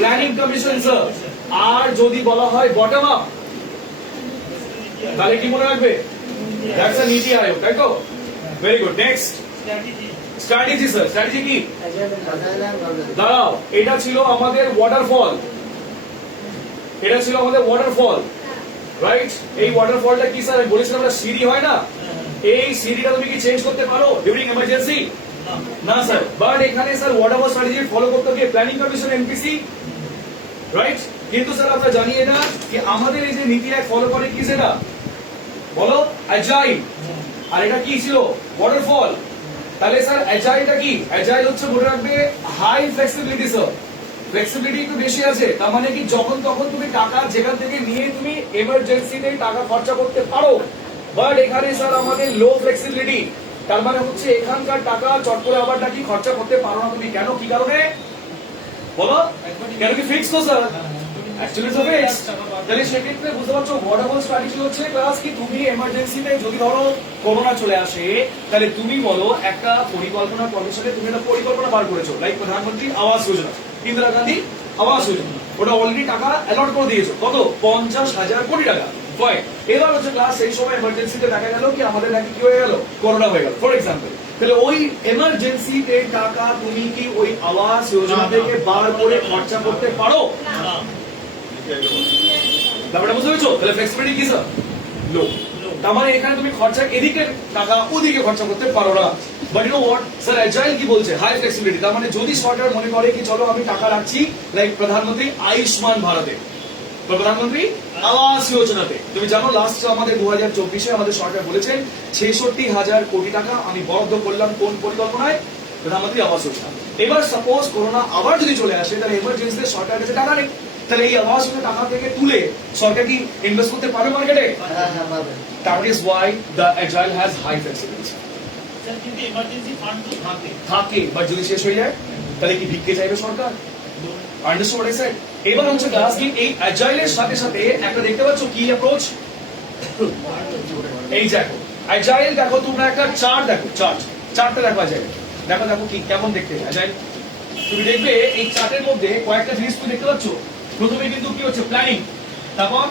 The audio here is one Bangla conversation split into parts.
Planning commission sir. আর যদি বলা হয় বটম আপ, তাহলে কি মনে রাখবে? দ্যাটস আ নীতি আয়োগ, তাই তো? Very good. Next strategy sir. Strategy কি? দাঁড়াও, এটা ছিল আমাদের ওয়াটারফল, এটা ছিল আমাদের ওয়াটারফল, রাইট? এই ওয়াটারফলটা কি স্যার? আমি বলেছিলাম আমরা সিঁড়ি হয় না, এই সিঁড়িটা তুমি কি চেঞ্জ করতে পারো ডিউরিং এমার্জেন্সি? না স্যার। বাট এখানে স্যার ওয়াটারফল স্ট্র্যাটেজি ফলো করতে গিয়ে প্ল্যানিং কমিশন এমপিসি, রাইট? কিন্তু স্যার আমরা জানি এটা কি আমাদের এই যে নীতি আয়োগ ফলো করে কি সেটা বলো? অ্যাজাইল। আর এটা কি ছিল? ওয়াটারফল। তাহলে স্যার অ্যাজাইলটা কি? অ্যাজাইল হচ্ছে মনে রাখবে হাই ফ্লেক্সিবিলিটি স্যার। ফ্লেক্সিবিলিটি একটু বেশি আছে, তার মানে কি যখন তখন তুমি টাকা যেখান থেকে নিয়ে তুমি এমার্জেন্সিতে টাকা খরচা করতে পারো। বাট এখানে স্যার আমাদের লো ফ্লেক্সিবিলিটি, তার মানে হচ্ছে এখানকার টাকা চট করে আবার নাকি খরচা করতে পারো না তুমি। কেন? কি কারণে বলো? কেন কি ফিক্স তো স্যার? অ্যাকচুয়ালি তো ফিক্স। তাহলে সেক্ষেত্রে বুঝতে পারছো ওয়াটারফল স্ট্র্যাটেজি হচ্ছে ক্লাস কি তুমি এমার্জেন্সিতে যদি ধরো করোনা চলে আসে, তাহলে তুমি বলো একটা পরিকল্পনা কমিশনে তুমি একটা পরিকল্পনা বার করেছো, লাইক প্রধানমন্ত্রী আবাস যোজনা, ইন্দিরা গান্ধী আবাস যোজনা, ওটা অলরেডি টাকা অ্যালট করে দিয়েছো। কত? 50,000 কোটি টাকা। এবার হচ্ছে ক্লাস সেই সময় এমার্জেন্সিতে দেখা গেল কি আমাদের নাকি কি হয়ে গেল? করোনা হয়ে গেল ফর এক্সাম্পল। তাহলে ওই এমার্জেন্সিতে টাকা তুমি কি ওই আবাস যোজনা থেকে বার করে খরচা করতে পারো? ব্যাপারটা বুঝতে পেরেছো? তাহলে ফ্লেক্সিবিলিটি কি স্যার? লো। তার মানে এখানে তুমি খরচা এদিকে টাকা ওদিকে খরচা করতে পারো না। But you know what sir, agile কি বলছে? High flexibility. তার মানে যদি সরকার মনে করে কি চলো আমি টাকা রাখছি লাইক প্রধানমন্ত্রী আয়ুষ্মান ভারতে, প্রধানমন্ত্রী আবাস যোজনাতে, তুমি জানো লাস্ট আমাদের 2024-এ আমাদের সরকার বলেছেন 66,000 কোটি টাকা আমি বরাদ্দ করলাম কোন পরিকল্পনায়? প্রধানমন্ত্রী আবাস যোজনা। এবার সাপোজ করোনা আবার যদি চলে আসে, তাহলে এমার্জেন্সিতে সরকারের কাছে টাকা নেই, তাহলে এই আবাস যোজনা টাকা থেকে তুলে সরকার কি ইনভেস্ট করতে পারবে মার্কেটে? That is why the agile has high flexibility. কিন্তু এমার্জেন্সি ফান্ড তো থাকে, বাট যদি শেষ হয়ে যায় তাহলে কি ভিক্ষে চাইবে সরকার? Understood what I said? এবার হচ্ছে ক্লাস কি এই অ্যাজাইলের সাথে সাথে একটা দেখতে পাচ্ছ কি অ্যাপ্রোচ? এই দেখো অ্যাজাইল, দেখো তোমরা একটা চার্ট দেখো, চার্টটা দেখো অ্যাজাইল, দেখো দেখো কি কেমন দেখতে অ্যাজাইল। তুমি দেখবে এই চার্টের মধ্যে কয়েকটা জিনিস তুমি দেখতে পাচ্ছ। প্রথমে কিন্তু কি হচ্ছে? প্ল্যানিং, তারপর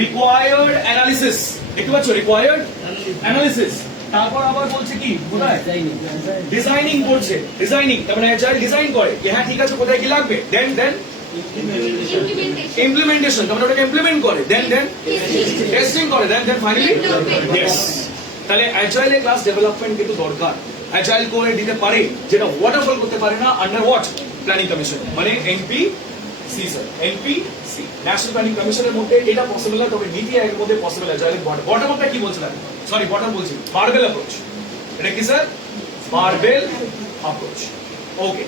রিকোয়ার্ড অ্যানালিসিস, দেখতে পাচ্ছ রিকোয়ার্ড অ্যানালিসিস, তারপর আবার বলছে কি কোথায়? ডিজাইনিং করছে, ডিজাইনিং। তার মানে অ্যাজাইল ডিজাইন করে যে হ্যাঁ ঠিক আছে কোথায় কি লাগবে, দেন ইমপ্লিমেন্টেশন, তার মানে ওটাকে ইমপ্লিমেন্ট করে, দেন টেস্টিং করে, দেন ফাইনালি ইয়েস। তাহলে অ্যাজাইলে ক্লাস ডেভেলপমেন্ট কিন্তু দরকার। অ্যাজাইল করে দিতে পারে যেটা ওয়াটারফল করতে পারে না আন্ডার হোয়াট? প্ল্যানিং কমিশন, মানে NPC sir, NPC national planning কমিশনের মধ্যে এটা পসিবল না, তবে নীতি আয়োগের মধ্যে পসিবল। অ্যাজাইলের বটম আপটা কি বলছিলাম? সরি বটম বলছি, বারবেল অ্যাপ্রোচ। এটা কি স্যার? Barbell approach. ওকে,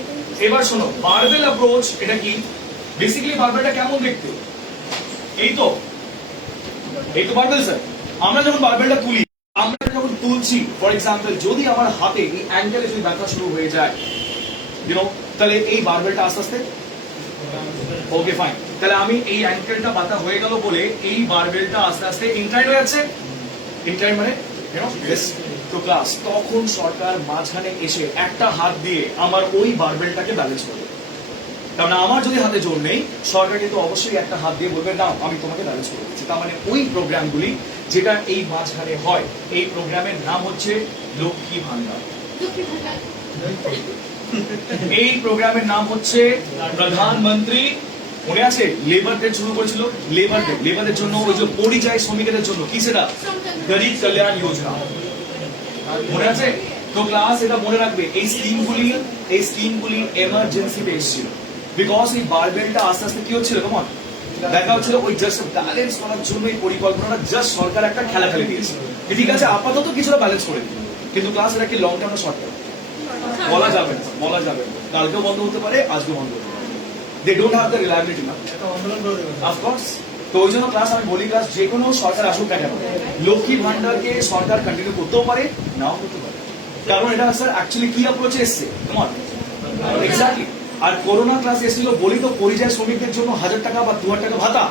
এবার শোনো বারবেল অ্যাপ্রোচ এটা কি? বেসিক্যালি বারবেলটা কেমন দেখতে? এই তো বারবেল স্যার। আমরা যখন বারবেলটা তুলি, আমরা যখন তুলছি ফর এক্সাম্পল যদি আমার হাতে এই অ্যাঙ্গেলে যদি ব্যথা শুরু হয়ে যায়, তাহলে এই বারবেলটা আস্তে আস্তে ওকে ফাইন, তাহলে আমি এই অ্যাঙ্গেলটা ব্যথা হয়ে গেল বলে এই বারবেলটা আস্তে আস্তে ইনক্লাইন হয়ে যাচ্ছে। ইনক্লাইন মানে তো ক্লাস তখন সরকার মাঝখানে এসে একটা হাত দিয়ে আমার ওই বারবেলটাকে ব্যালেন্স করবে। কারণ আমার যদি হাতে জোর নেই, সরকার কিন্তু অবশ্যই একটা হাত দিয়ে বলবে না আমি তোমাকে ব্যালেন্স করে দিচ্ছি। তার মানে ওই প্রোগ্রামগুলি যেটা এই মাঝখানে হয়, এই প্রোগ্রামের নাম হচ্ছে লক্ষ্মী ভান্ডার। এই প্রোগ্রামের নাম হচ্ছে প্রধানমন্ত্রী, মনে আছে লেবার ডে শুরু করেছিল, লেবারের জন্য ওই যে পরিযায়ী শ্রমিকদের জন্য কি সেটা গরিব কল্যাণ যোজনা, মনে আছে তো ক্লাস? এটা মনে রাখবে এই স্কিমগুলি এমার্জেন্সিতে এসেছিল বিকজ এই বারবেলটা আস্তে আস্তে কি হচ্ছিল তোমার দেখা হচ্ছিল ওই জাস্ট ব্যালেন্স করার জন্য এই পরিকল্পনাটা জাস্ট সরকার একটা খেলা খেলে দিয়েছে। ঠিক আছে আপাতত কিছুটা ব্যালেন্স করে দিল, কিন্তু ক্লাস এটা কি লং টার্ম না শর্ট টার্ম বলা যাবে না, কালকেও বন্ধ হতে পারে, আজকেও বন্ধ হতে পারে। They don't have the reliability না, অফকোর্স। তো ওই জন্য ক্লাস আমি বলি ক্লাস যে কোনো সরকার আসুক না কেন, লক্ষ্মী ভান্ডারকে সরকার কন্টিনিউ করতেও পারে নাও করতে পারে, কারণ এটা স্যার অ্যাকচুয়ালি কি অ্যাপ্রোচে এসছে তোমার এক্স্যাক্টলি। আর করোনা ক্লাস এসেছিল বলি তো পরিযায়ী শ্রমিকদের জন্য 1,000 টাকা বা 2,000 টাকা ভাতা।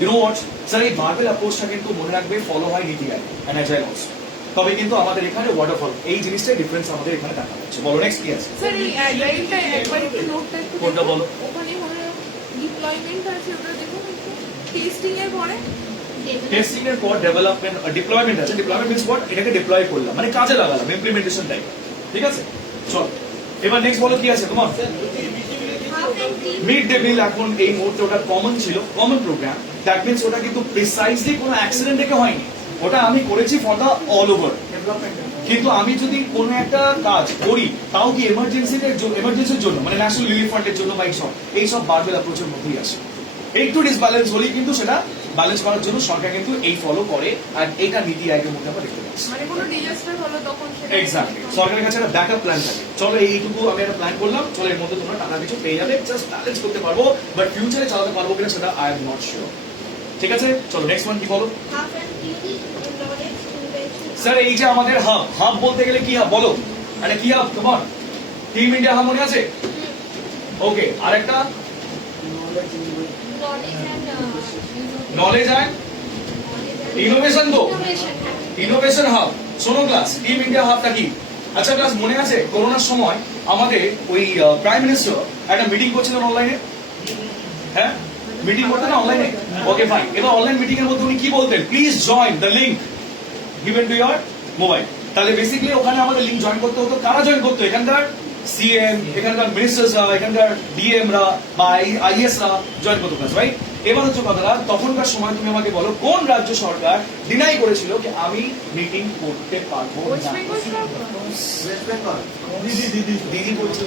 ইউ নো হোয়াট স্যার, এই বারবেল অ্যাপ্রোচটা কিন্তু মনে রাখবে ফলো হয় নীতি আয়োগ এন্ড অ্যাজাইল অলসো। তবে কিন্তু আমাদের এখানে ওয়াটারফল এই জিনিসটাই ডিফারেন্স আমাদের এখানে দেখা যাচ্ছে। বলো নেক্সট কি আছে স্যার এই অ্যাজাইলটা একবার একটু নোটটা একটু কোনটা বলো? ওখানে ডিপ্লয়মেন্ট আছে ওটা দেখো টেস্টিং এর পরে টেস্টিং এর পর ডেভেলপমেন্ট ডিপ্লয়মেন্ট আছে। Deployment means what? এটাকে ডিপ্লয় করলাম, মানে কাজে লাগালাম, ইমপ্লিমেন্টেশন টাইপ। ঠিক আছে, চল এবার নেক্সট বলো কি আছে তোমার? মিড ডে মিল এখন এই মুহূর্তে ওটা কমন ছিল, কমন প্রোগ্রাম। দ্যাট মিন্স ওটা কিন্তু প্রিসাইজলি কোনো অ্যাক্সিডেন্ট দেখে হয়নি, ওটা আমি করেছি ফর দ্য অল ওভার। কিন্তু আমি যদি কোনো একটা কাজ করি তাও কি এমার্জেন্সির জন্য, মানে ন্যাশনাল রিলিফ ফান্ডের জন্য বা এইসব বারবেল অ্যাপ্রোচের মধ্যেই আসে। একটু ডিসব্যালেন্স হলেই কিন্তু সেটা ব্যালেন্স করার জন্য সরকার কিন্তু এই ফলো করে, আর এটা নীতি আয়োগের মধ্যে আমরা দেখতে পাচ্ছি। মানে কোনো ডিজাস্টার হলো তখন সেটা এক্স্যাক্টলি, সরকারের কাছে একটা ব্যাকআপ প্ল্যান থাকে। চলো এইটুকু আমি একটা প্ল্যান করলাম, চলো এর মধ্যে তোমরা টাকা কিছু পেয়ে যাবে, জাস্ট ব্যালেন্স করতে পারবো, বাট ফিউচারে চালাতে পারবো কিনা সেটা আই এম নট শিওর। ঠিক আছে, চলো নেক্সট ওয়ান কি বলো? স্যার এই যে আমাদের হাব, হাব বলতে গেলে কি হাব বলো? এটা কি হাব তোমার? টিম ইন্ডিয়া হাব মনে আছে? ওকে, আরেকটা নলেজ অ্যান্ড ইনোভেশন। তো ইনোভেশন হাব, শোনো ক্লাস, টিম ইন্ডিয়া হাবটা কি? আচ্ছা ক্লাস মনে আছে করোনার সময় আমাদের ওই প্রাইম মিনিস্টার একটা মিটিং করছিলেন অনলাইনে? হ্যাঁ, মিটিং করতেন না অনলাইনে? Okay fine. এবার অনলাইন মিটিং এর মধ্যে উনি কি বলতেন? Please join the link given to your mobile. তাহলে বেসিক্যালি ওখানে আমাদের লিংক জয়েন করতে হতো। কারা জয়েন করতো? এখানকার সিএম, এখানকার মিনিস্টার্সরা, এখানকার ডিএম রা বা আইএস রা জয়েন করতো ক্লাস, রাইট? এবার হচ্ছে কথাটা, তখনকার সময় তুমি আমাকে বলো কোন রাজ্য সরকার ডিনাই করেছিল যে আমি মিটিং করতে পারবো না? দিদি বলছে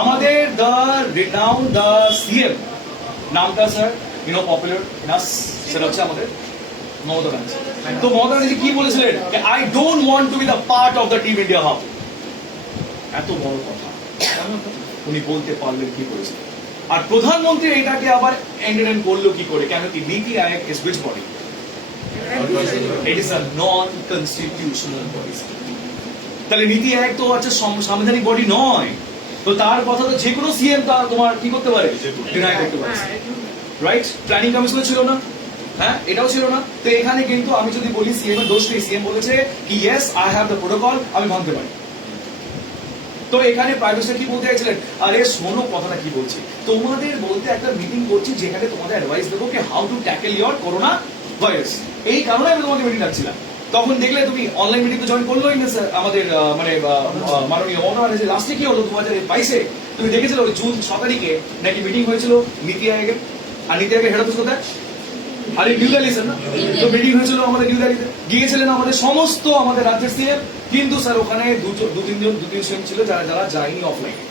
আমাদের দ্য রিনাউন্ড দ্য সিএম, নামটা স্যার ইউনো পপুলার নাস, সেটা হচ্ছে আমাদের মমতা ব্যানার্জি। তো মমতা ব্যানার্জি কি বলেছিলেন? I don't want to B the part of the team India hub. এত বড় কথা উনি বলতে পারলেন কি করেছিলেন? আর প্রধানমন্ত্রী এটাকে আবার এন্টারটেইন করলো কি করে? কেন কি Niti Aayog is which body? It is a non constitutional body. তাহলে নীতি আয়োগ তো হচ্ছে সাংবিধানিক বডি নয়, তো তার কথা তো যে কোনো সিএম তা তোমার কি করতে পারে? ডিনাই করতে পারে, রাইট? প্ল্যানিং কমিশন ছিল না? হ্যাঁ, এটাও ছিল না। তো এখানে কিন্তু আমি যদি বলি সিএম এর দোষ নেই, সিএম বলেছে কি yes I have the protocol, আমি ভাঙতে পারি। তো এখানে প্রাইম মিনিস্টার কি বলতে চাইছিলেন? আরে শোনো কথাটা কি বলছি, তোমাদের বলতে একটা মিটিং করছি যেখানে তোমাদের অ্যাডভাইস দেবো কি how to tackle your corona virus. এই কারণে আমি তোমাকে মিটিং ডাকছিলাম। তখন দেখলে তুমি অনলাইন মিটিং তো জয়েন করলোই না স্যার। আমাদের মানে মাননীয় মমতা লাস্টে কি হলো 2022-এ তুমি দেখেছিলে জুন 6 তারিখে নাকি মিটিং হয়েছিল নীতি আয়োগের, আর নীতি আয়োগের হেড অফিস কোথায়? আরে নিউ দিল্লি স্যার না? তো মিটিং হয়েছিল আমাদের নিউ দিল্লিতে, গিয়েছিলেন আমাদের সমস্ত আমাদের রাজ্যের সিএম। কিন্তু স্যার ওখানে দু তিন সিএম ছিল যারা যারা যায়নি অফলাইনে,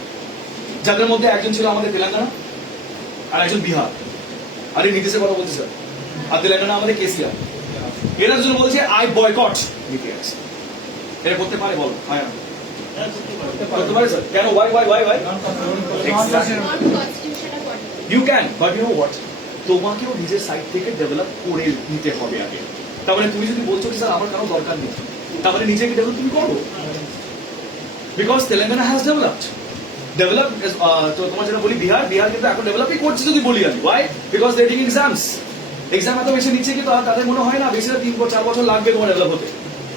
যাদের মধ্যে একজন ছিল আমাদের তেলেঙ্গানা আর একজন বিহার। আরে নীতিশের কথা বলছি স্যার, আর তেলেঙ্গানা আমাদের কেসিআর। এরা দুজন বলছে আই বয়কট নীতি আয়োগ। এটা করতে পারে বলো? হ্যাঁ করতে পারে স্যার। কেন? Why you can, but you know what, তোমাকেও নিজের সাইড থেকে ডেভেলপ করে নিতে হবে আগে। তার মানে তুমি যদি বলছো কি স্যার আমার কারো দরকার নেই, তার মানে নিজেকে ডেভেলপ তুমি করো। বিকজ তেলেঙ্গানা হ্যাজ ডেভেলপড তো তোমার যেটা বলি বিহার কিন্তু এখন ডেভেলপই করছে যদি বলি আমি। Why? Because they taking exams. Exam এত বেশি নিচ্ছে কিন্তু তাদের মনে হয় না বেশি 3-4 বছর লাগবে তোমার ডেভেলপ হতে।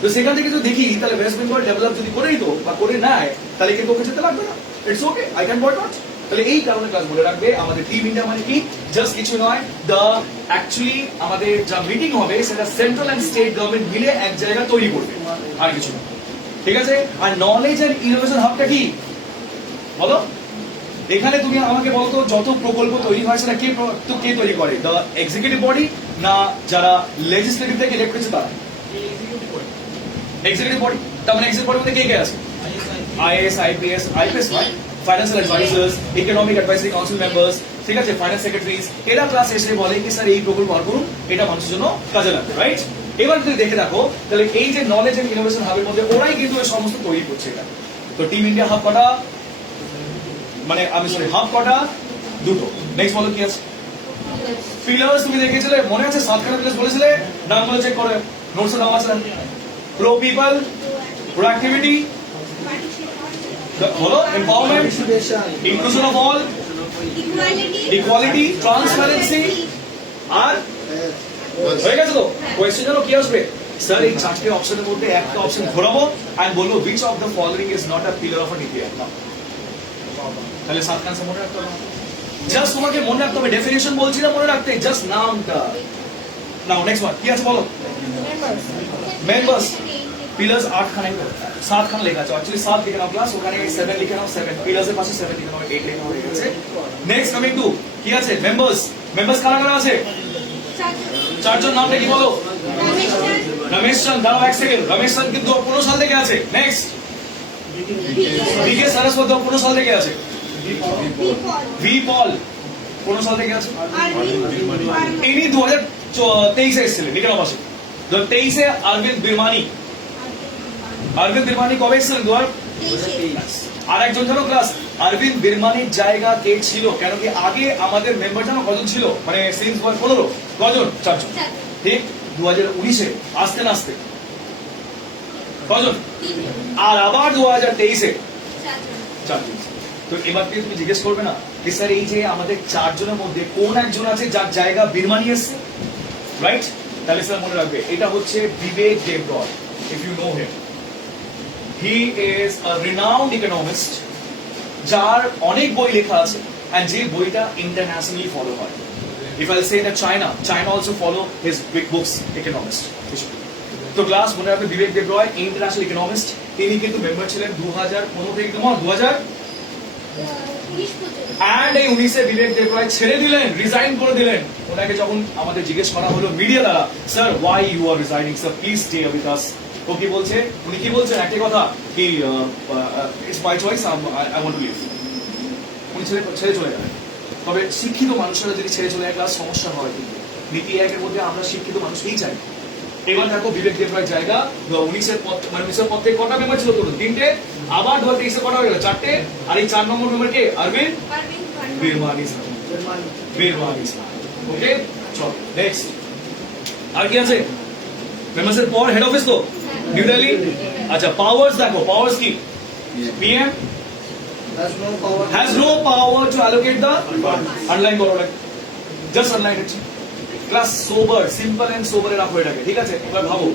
তো সেখান থেকে যদি দেখি তাহলে ওয়েস্ট বেঙ্গল ডেভেলপ যদি করে নিত বা করে নেয় তাহলে কিন্তু ওকে যেতে লাগবে না। It's okay, I can boycott. তাহলে এই কারণে ক্লাস বলে রাখবে আমাদের টিম ইন্ডিয়া মানে কি জাস্ট কিছু নয়, দ্য অ্যাকচুয়ালি আমাদের যা মিটিং হবে সেটা সেন্ট্রাল এন্ড স্টেট গভর্নমেন্ট মিলে এক জায়গা তৈরি করবে, আর কিছু না। ঠিক আছে? আর নলেজ এন্ড ইনোভেশন হাবটা কি বলো? এখানে তুমি আমাকে বলতো যত প্রকল্প তৈরি হয় সেটা কে তৈরি করে? দ্য এক্সিকিউটিভ বডি না যারা লেজিসলেটিভ থেকে ইলেক্ট করেছে তারা? Executive body. তার মানে এক্সিকিউটিভ বডিতে কে কে আছে? আইএএস, আইপিএস নয়, financial advisers, economic advisory council members, ঠিক আছে, ফাইন্যান্স সেক্রেটারিজ, এরা ক্লাস এসে বলে কি স্যার এই প্রকল্প বার করুন, এটা মানুষের জন্য কাজে লাগবে, রাইট? এবার যদি দেখে দেখো তাহলে এই যে নলেজ এন্ড ইনোভেশন হাবের মধ্যে ওরাই কিন্তু এই সমস্ত তৈরি করছে এটা। তো টিম ইন্ডিয়া হাব কটা? মানে আমি সরি হাব কটা? দুটো। নেক্সট বলো কি আছে? ফিলার্স তুমি দেখেছিলে মনে আছে? 7খানা প্লেস বলেছিলে, নামগুলো চেক করে নোটসে নাম আছে। প্রো পিপল, প্রো অ্যাক্টিভিটি, বলো empowerment, inclusion of all, equality, transparency, আর হয়ে গেছে তো? কোয়েশ্চেন জানো কি আসবে? স্যার এই 4টে অপশনের মধ্যে একটা অপশন ঘোরাবো আর বলবো which of the following is not a pillar of a নীতি আয়োগ। তাহলে 7 আনসার মনে রাখতে হবে। জাস্ট তোমাকে মনে রাখতে হবে, ডেফিনেশন বলছি না মনে রাখতে, জাস্ট নামটা। নাও নেক্সট ওয়ান কি আছে বলো? মেম্বার্স। পিলার্স 8 খানা 7 খানা লেখা আছে, অ্যাকচুয়ালি 7 লিখে নাও ক্লাস, ওখানে 7 লিখে নাও, 7 পিলার্স এর পাশে 7 লিখে নাও, 8 লিখে নাও হয়ে গেছে। নেক্সট কামিং টু কি আছে? মেম্বার্স। মেম্বার্স কারা কারা আছে? চারজন, নামটা কি বলো? রমেশ চন্দ। দাঁড়াও এক সেকেন্ড, রমেশ চন্দ কিন্তু 15 সাল থেকে আছে। নেক্সট বিকে সরস্বতী 15 সাল থেকে আছে। ভি পল 15 সাল থেকে আছে। ইনি 2023 এ এসেছিলেন, লিখে নাও পাশে। 2023 এ অরবিন্দ বিরমানি। অরবিন্দ বিরমানি কবে এসেছিলেন? 2023। আর একজন জানো ক্লাস, অরবিন্দ বিরমানির জায়গা কে ছিল? কেন কি আগে আমাদের মেম্বার জানো কজন ছিল? মানে সিন্স 2015 কজন? 4 জন। ঠিক 2019 এ আসতে না আসতে কজন? আর আবার 2023 এ 4 জন। তো এবার থেকে তুমি জিজ্ঞেস করবে না যে স্যার এই যে আমাদের 4 জনের মধ্যে কোন একজন আছে যার জায়গা বিরমানি এসছে, রাইট? তাহলে স্যার মনে রাখবে এটা হচ্ছে Bibek Debroy, if you know him. He is a renowned economist, যার অনেক বই লেখা আছে, and যে বইটা ইন্টারন্যাশনালি ফলো হয়। If I'll say that China also follow his big books, economist. তো ক্লাস মনে রাখবে বিবেক দেবরয় ইন্টারন্যাশনাল ইকোনমিস্ট, তিনি কিন্তু মেম্বার ছিলেন 2015 থেকে 2000 and এই 19 এ বিবেক দেবরয় ছেড়ে দিলেন, রিজাইন করে দিলেন। ওনাকে যখন আমাদের জিজ্ঞেস করা হলো মিডিয়া দ্বারা, sir why you are resigning sir, please stay with us. ও কি বলছে? উনি কি বলছেন? একটাই কথা কি it's my choice, I want to leave. উনি ছেড়ে চলে গেলেন। তবে শিক্ষিত মানুষেরা যদি ছেড়ে চলে যায় ক্লাস সমস্যা হয়, কিন্তু নীতি আয়োগের মধ্যে আমরা শিক্ষিত মানুষকেই চাই। এবার দেখো বিবেক দেবরয় জায়গা 19 এর পর, মানে 19 এর পর থেকে কটা মেম্বার ছিল? তোর 3টে, আবার 2023 এ কটা হয়ে গেল? 4টে। আর এই 4 নম্বর মেম্বার কে? অরবিন্দ বিরমানি স্যার। বিরমানি স্যার। ওকে চল নেক্সট। আর কি আছে? মেম্বারসের পর হেড অফিস তো নিউ দিল্লি। আচ্ছা পাওয়ার্স দেখো, পাওয়ার্স কি? PM has no power to allocate the underline করো, just underline it. Class sober, simple and sober এর হয়ে থাকে, ঠিক আছে? এবার ভাবো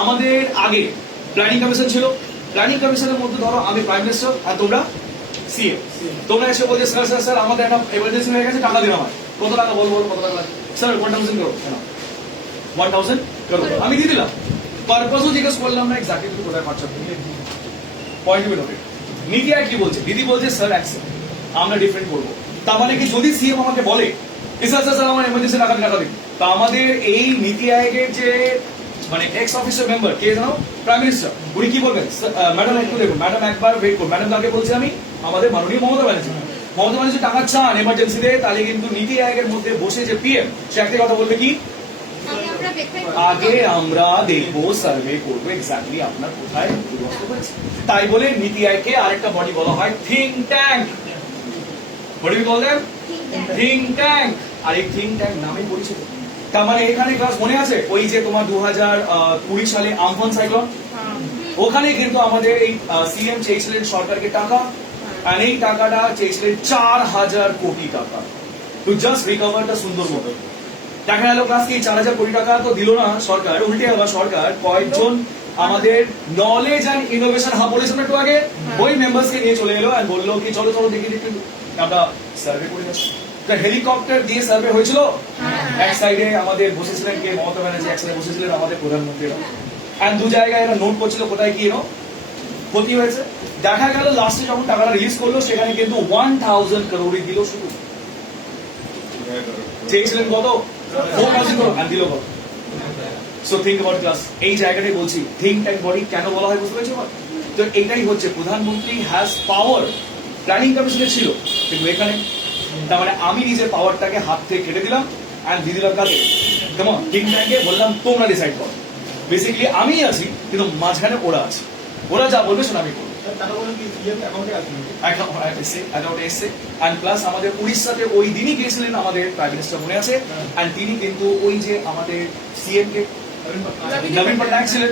আমাদের আগে প্ল্যানিং কমিশন ছিল, প্ল্যানিং কমিশনের মধ্যে ধরো আমি প্রাইম মিনিস্টার আর তোমরা সিএম। তোমরা এসে বলছো স্যার স্যার স্যার আমাদের একটা এমার্জেন্সি হয়ে গেছে, টাকা দিন আমার। কত টাকা বলবো? কত টাকা লাগে? স্যার 1000 করো। 1000 করো, আমি দিয়ে দিলাম। পারপাসও জিজ্ঞেস করলাম না, এক্স্যাক্টলি তুমি কোথায় খরচা করবে, পয়েন্ট টু বি। নীতি আয়োগ কি বলছে? দিদি বলছে স্যার অ্যাকসেপ্ট, আমরা ডিফারেন্ট করবো। তার মানে কি যদি সিএম আমাকে বলে স্যার স্যার স্যার আমার এমার্জেন্সি টাকা দিন, তা আমাদের এই নীতি আয়োগের যে মানে এক্স অফিসার মেম্বার কে জানো? Prime minister. উনি কি বলবেন? ম্যাডাম একটু দেখুন, ম্যাডাম একবার ওয়েট করুন। ম্যাডাম কাকে বলছি আমি? আমাদের মাননীয় মমতা ব্যানার্জি। মমতা ব্যানার্জি টাকা চান এমার্জেন্সিতে, তাহলে কিন্তু নীতি আয়োগের মধ্যে বসে যে পিএম, সে একটা কথা বলবে কি? আগে আমরা দেখবো, সার্ভে করবো এক্স্যাক্টলি আপনার কোথায় ক্ষতিগ্রস্ত হয়েছে। তাই বলে নীতি আয়োগকে আরেকটা বডি বলা হয় থিঙ্ক ট্যাঙ্ক। বডি বলেন থিঙ্ক ট্যাঙ্ক। আর এই থিঙ্ক ট্যাঙ্ক নামে পরিচিত। তার মানে এখানে ক্লাস মনে আছে ওই যে তোমার 2020 সালে আমফান সাইক্লোন, ওখানে কিন্তু আমাদের এই সিএম চেয়েছিলেন সরকারকে টাকা, আর এই টাকাটা চেয়েছিলেন 4000 কোটি টাকা to just recover the Sundarban. দেখা গেল ক্লাস কি 4000 কোটি টাকা তো দিল না সরকার, উল্টে আবার সরকার কয়েকজন আমাদের নলেজ অ্যান্ড ইনোভেশন হাব বলেছেন একটু আগে, ওই মেম্বার্সকে নিয়ে চলে এলো আর বললো কি চলো চলো দেখি দেখি আমরা সার্ভে করে যাচ্ছি। হেলিকপ্টার দিয়ে সার্ভে হয়েছিল, এক সাইডে আমাদের বসেছিলেন কে? মমতা ব্যানার্জি, এক সাইডে বসেছিলেন আমাদের প্রধানমন্ত্রীরা, এন্ড দু জায়গায় এরা নোট করছিল কোথায় কি ক্ষতি হয়েছে। দেখা গেল লাস্টে যখন টাকাটা রিলিজ করলো সেখানে কিন্তু 1000 করোড় দিল শুধু। চেয়েছিলেন কত? 4000 করোড় আর দিল কত? So think about class. এই জায়গাটাই বলছি থিঙ্ক ট্যাঙ্ক বডি কেন বলা হয়, বুঝতে পেরেছো? তো এইটাই হচ্ছে প্রধানমন্ত্রী হ্যাজ পাওয়ার, প্ল্যানিং কমিশনে ছিল কিন্তু এখানে। তার মানে আমি নিজের পাওয়ারটাকে হাত থেকে কেটে দিলাম এন্ড দিয়ে দিলাম কাকে? কেমন থিঙ্ক ট্যাঙ্কে বললাম তোমরা ডিসাইড করো। বেসিক্যালি আমি আছি কিন্তু মাঝখানে ওরা আছে, ওরা যা বলবে শোনা আমি করবো। আমাদের উড়িষ্যাতে ওই দিনই গিয়েছিলেন আমাদের প্রাইম মিনিস্টার, মনে আছে? তিনি কিন্তু ওই যে আমাদের সিএম কে নবীন পটনায়ক ছিলেন,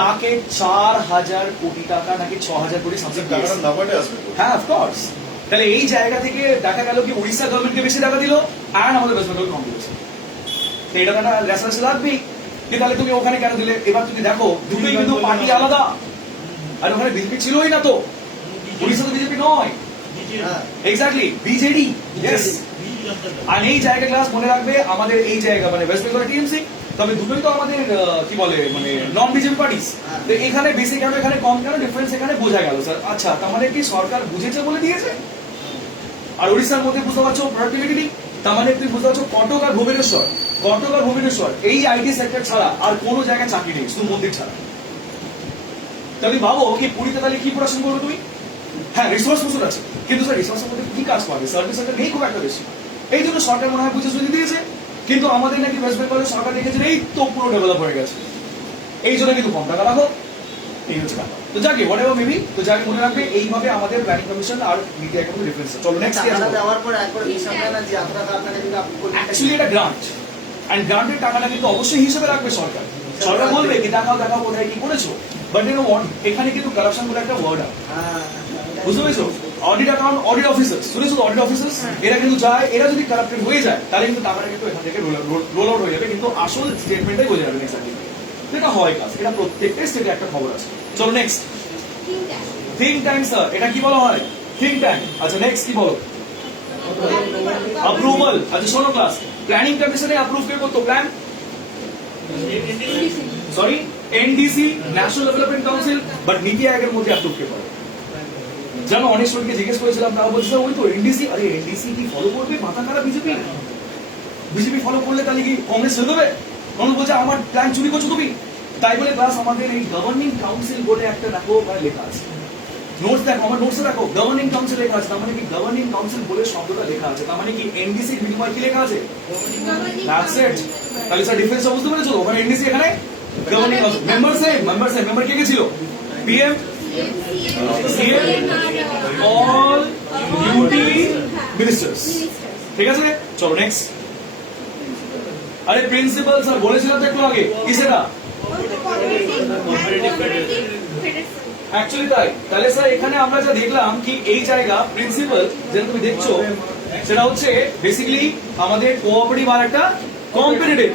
তাকে 4000 কোটি টাকা নাকি 6000 কোটি সামথিং টাকা নাম্বারটা আসবে। হ্যাঁ অফকোর্স। তাহলে এই জায়গা থেকে দেখা গেল কি উড়িষ্যা গভর্নমেন্টকে বেশি টাকা দিল আর আমাদের ওয়েস্ট বেঙ্গল কম দিয়েছে। তো এটা একটা রেফারেন্স লাগবেই যে তাহলে তুমি ওখানে কেন দিলে। এবার তুমি দেখো দুটোই কিন্তু পার্টি আলাদা, আর ওখানে বিজেপি ছিলই না তো, উড়িষ্যা তো বিজেপি নয়। Exactly BJD. ইয়েস আর এই জায়গা ক্লাস মনে রাখবে আমাদের এই জায়গা মানে ওয়েস্ট বেঙ্গল টিএমসি, তবে দুটোই তো আমাদের কি বলে মানে নন বিজেপি পার্টিস। তো এখানে বেশি কেন এখানে কম কেন ডিফারেন্স এখানে বোঝা গেল স্যার। আচ্ছা তার মানে কি সরকার বুঝেছে বলে দিয়েছে? আর উড়িষ্যার মধ্যে বুঝতে পারছো প্রোডাক্টিভিটি, তার মানে তুমি বুঝতে পারছো কটক আর ভুবনেশ্বর এই আইটি সেক্টর ছাড়া আর কোনো জায়গায় চাকরি নেই, শুধু মন্দির ছাড়া। তাহলে ভাবো কি পুরীতে তাহলে কি প্রোডাকশন করবে তুমি? হ্যাঁ রিসোর্স প্রচুর আছে, কিন্তু স্যার রিসোর্সের মধ্যে কি কাজ পাবে? সার্ভিস সেক্টর নেই খুব একটা বেশি। এই জন্য সরকার মনে হয় বুঝে সুঝে দিয়েছে, কিন্তু আমাদের নাকি ওয়েস্ট বেঙ্গলের সরকার দেখেছে এই তো পুরো ডেভেলপ হয়ে গেছে, এই জন্য কিন্তু কম টাকা রাখো, এই হচ্ছে ব্যাপার। তো যাকে হোয়াট এভার মেবি, তো যাকে মনে রাখবে এইভাবে আমাদের প্ল্যানিং কমিশন আর নীতি আয়োগের মধ্যে ডিফারেন্স। চলো নেক্সট টাকাটা দেওয়ার পর একবার হিসাব নেয় না যে আপনারা আপনারা কিন্তু আপনি করলেন। অ্যাকচুয়ালি এটা গ্রান্ট, এন্ড গ্রান্টের টাকাটা কিন্তু অবশ্যই হিসেবে রাখবে সরকার। সরকার বলবে কি দেখাও কোথায় কি করেছো, বাট ইউ নো হোয়াট, এখানে কিন্তু কারাপশন বলে একটা ওয়ার্ড আছে, বুঝতে পেরেছো? অডিট অ্যাকাউন্ট, অডিট অফিসার্স, শুনেছো অডিট অফিসার্স, এরা কিন্তু যায়, এরা যদি কারাপ্টেড হয়ে যায় তাহলে কিন্তু টাকাটা কিন্তু এখান থেকে রোল আউট হয়ে যাবে, কিন্তু আসল স্টেটমেন্টটাই বোঝা যাবে নেক্সট সার্টিফিকেট। এটা হয় কাজ, এটা প্রত্যেকটা স্টেটে একটা খবর আছে। চলো নেক্সট, থিঙ্ক ট্যাঙ্ক স্যার, এটা কি বলা হয়? Think tank. আচ্ছা নেক্সট কি বলো? অ্যাপ্রুভাল। আচ্ছা শোনো ক্লাস, প্ল্যানিং কমিশনে অ্যাপ্রুভ কে করতো plan? Sorry NDC, national development council, but নীতি আয়োগের মধ্যে অ্যাপ্রুভ কে করে? জানো অনেক স্টুডেন্টকে জিজ্ঞেস করেছিলাম, তাও বলছে ওই তো এনডিসি। আরে এনডিসি কি ফলো করবে? মাথা খারাপ বিজেপি ফলো করলে তাহলে কি কংগ্রেস ছেড়ে দেবে? কংগ্রেস বলছে আমার প্ল্যান চুরি করছো তুমি। তাই বলে ক্লাস আমাদের এই গভর্নিং কাউন্সিল বলে একটা দেখো ওখানে লেখা আছে, নোটস দেখো, আমার নোটসে দেখো গভর্নিং কাউন্সিল লেখা আছে। তার মানে কি গভর্নিং কাউন্সিল বলে শব্দটা লেখা আছে, তার মানে কি এনডিসির বিনিময়ে কি লেখা আছে? That's it. তাহলে স্যার ডিফারেন্স বুঝতে পেরেছো? ওখানে এনডিসি, এখানে governing council. Member same, member কে কে ছিল? PM, CM, all duty ministers. ঠিক আছে, চলো নেক্সট। আরে প্রিন্সিপাল স্যার বলেছিলাম তো একটু আগে, কি সেটা? অ্যাকচুয়ালি তাই। তাহলে স্যার এখানে আমরা যা দেখলাম কি এই জায়গা প্রিন্সিপাল যেটা তুমি দেখছো সেটা হচ্ছে বেসিক্যালি আমাদের কোঅপারেটিভ আর একটা কম্পিটিটিভ।